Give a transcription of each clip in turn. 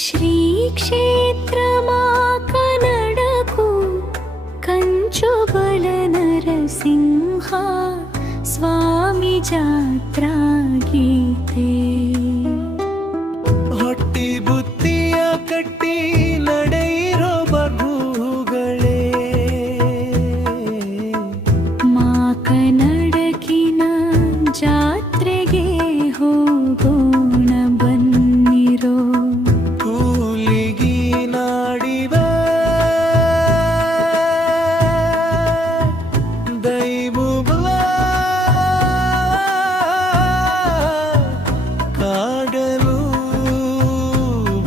ಶ್ರೀಕ್ಷೇತ್ರಮಾ ಕನ್ನಡಕು ಕಂಚುಬಲ ನರಸಿಂಹ ಸ್ವಾಮಿ ಜಾತ್ರಾ ಗೀತೆ. ಹೊಟ್ಟಿ ಬುತ್ತಿಯ ಕಟ್ಟಿ ನಡೆಯಿರೋ ಬಗುಗಳೇ, ಮಾ ಕನ್ನಡಕಿನ ಜಾತ್ರೆಗೆ ಹೋಗೋಣ ಬನ್ನಿರೋ. ಕೂಲಿಗಿ ನಾಡಿವ ದೈವಗಳ ಕಾಡಲು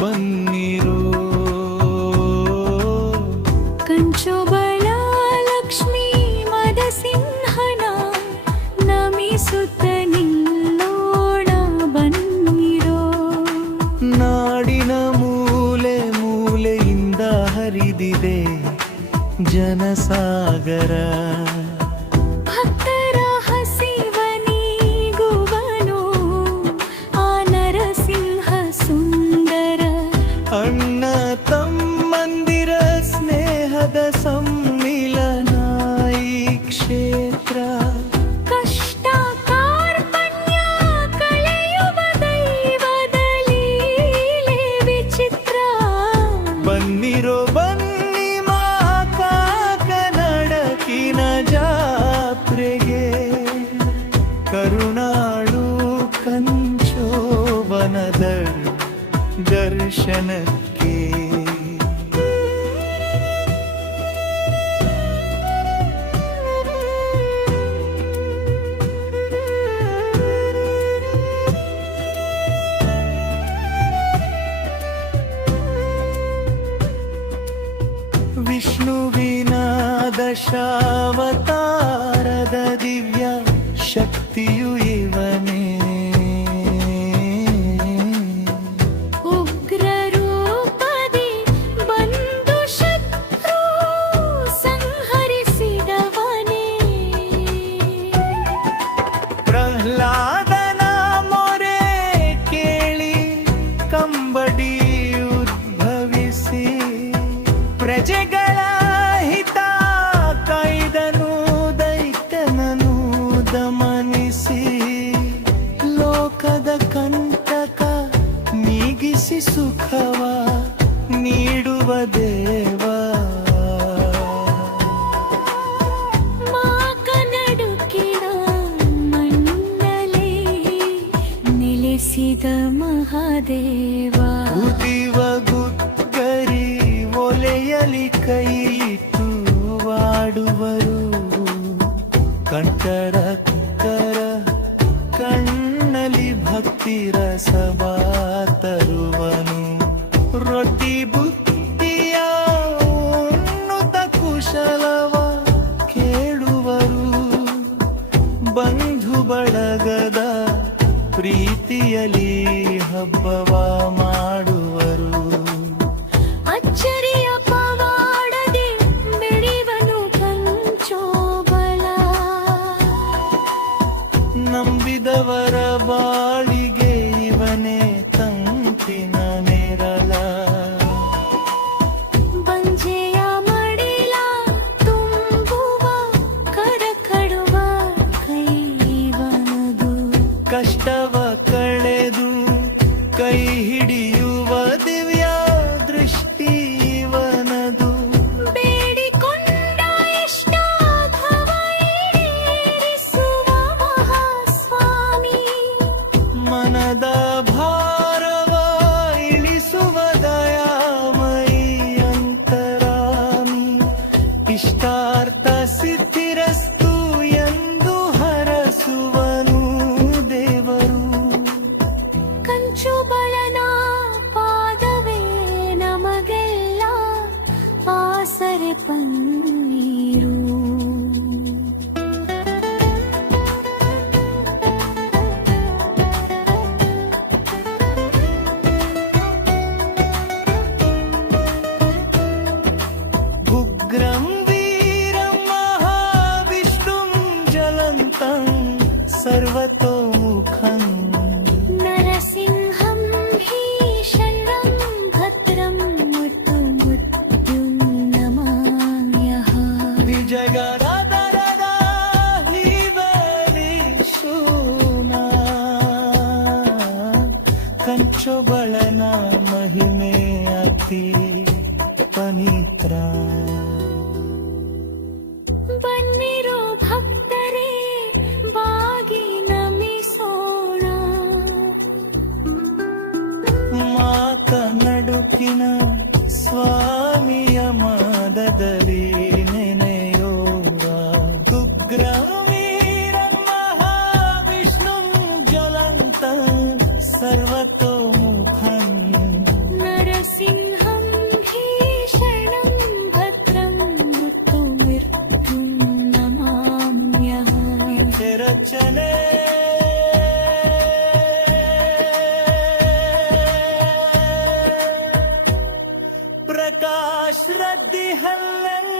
ಬನ್ನಿರೋ. ಕಂಚುಬಲ ಲಕ್ಷ್ಮೀ ಮದಸಿಂಹನ ನಮಿಸುತ್ತ ನಿಲ್ಲೋಣ ಬನ್ನಿರೋ. ನಾಡಿನ ಮೂಲೆ ಮೂಲೆಯಿಂದ ಹರಿದಿದೆ ಜನಸಾಗರ, ಭಕ್ತರ ಹಸಿವನಿಗುವನು ಆ ನರಸಿಂಹ ಸುಂದರ. ಅಣ್ಣ ತಮ್ಮಂದಿರ ಸ್ನೇಹದ ಸಮ್ಮಿಲನ ಈ ಕ್ಷೇತ್ರ. ಕಷ್ಟ ಕಾರ್ಪಣ್ಯ ಕಳೆಯುವ ದೈವದ ಲೀಲೆ ವಿಚಿತ್ರ. ಬನ್ನಿರೋ ಬನ್ನಿ ಮಾ ಕನ್ನಡಕಿನ ಜಾತ್ರೆಗೆ, ಕರುಣಾಳು ಕಂಚೋಬನದ ದರ್ಶನಕ್ಕೆ. ವಿಷ್ಣುವಿನ ದಶಾವತಾರದ ದಿವ್ಯ ಶಕ್ತಿಯು ಇವನೇ. ಉಗ್ರ ರೂಪದಿ ಬಂದು ಶತ್ರು ಸಂಹರಿಸಿದವನೇ. ಪ್ರಹ್ಲಾದನ ಮೊರೆ ಕೇಳಿ ಕಂಬಡಿ ಉದ್ಭವಿಸಿ, ಪ್ರಜೆಗಳ ಹಿತ ಕೈದನು ದೈತ್ಯನನು ದಮನಿಸಿ, ಲೋಕದ ಕಂಟಕ ನೀಗಿಸಿ ಸುಖವ ನೀಡುವ ದೇವ. ಮಾ ಕನ್ನಡುಕಿನ ಮಣ್ಣಲ್ಲಿ ನೆಲೆಸಿದ ಮಹಾದೇವ. ಉದಿವ ಗುಗ್ಗರಿ ಒಲೆಯಲಿ ಕೈಯಿಟ್ಟು ವಾಡುವರು, ಕಂಠರ ಕಣ್ಣಲ್ಲಿ ಭಕ್ತಿ ರಸವ ತರುವನು. ರೊಟ್ಟಿ ಬುತ್ತಿಯ ಉಣ್ಣುತ್ತ ಕುಶಲವ ಕೇಳುವರು, ಬಂಧು ಬಳಗದ ಪ್ರೀತಿಯಲಿ ಹಬ್ಬವ ಮಾಡುವರು. ಅಚ್ಚರಿಯ ಪವಾಡದೆ ಬೆಳೆವನು ಕಂಚೋಬಲ. ನಂಬಿದವರ ಬಾಳಿಗೆ ಇವನೇ ತಂತಿನ ನೆರಳ. ಬಂಜೆಯ ಮಡಿಲ ತುಂಬುವ ಕರಕಡುವ ಕೈವನದು. ಕಷ್ಟವ ಕಳೆದು ಕೈ ಹಿಡಿಯುವ ದಿವ್ಯ ದೃಷ್ಟಿ ಇವನದು. ಬೇಡಿಕೊಂಡ ಇಷ್ಟಾರ್ಥವ ಈಡೇರಿಸುವ ಮಹಾಸ್ವಾಮಿ. ಮನದ ಭಾರವ ಇಳಿಸುವ ದಯಾಮಯಿ ಅಂತರಾಮಿ. ಇಷ್ಟಾರ್ಥ ಸಿದ್ಧಿರಸ್ತು ಎಂದು ಹರಸುವನು ದೇವರು. ಕಂಚುಬಲನ ಪಾದವೇ ನಮಗೆಲ್ಲ ಆಸರೆ ಪನ್ನೀರು. ಉಗ್ರಂ ವೀರಂ ಮಹಾವಿಷ್ಣುಂ ಜ್ವಲಂತಂ ಸರ್ವತೋಮುಖಂ. ನರಸಿಂಹಂ ಭೀಷಣಂ ಶೊಬಳನ ಮಹಿಮೆ ಅತಿ ಪನಿತ್ರ ಬನ್ನಿರೋ ಭಕ್ತರೇ ಬಾಗಿ ನಮಿಸೋಣ ಮಾತನಡುಕಿನ ಸ್ವಾಮಿಯ ಮಾದದಲ್ಲಿ ನೆನೆಯೋರ ಉಗ್ರ ವೀರ ಮಹಾವಿಷ್ಣು ಜ್ವಲಂತ ಸರ್ವತೋಮುಖಂ ನರಸಿಂಹಂ ಭೀಷಣಂ ಭದ್ರಂ ಮೃತ್ಯುಂ ನಮಾಮ್ಯಹಂ ರಚನೆ ಪ್ರಕಾಶ್ ರದ್ದಿ ಹಲ್ಲನ್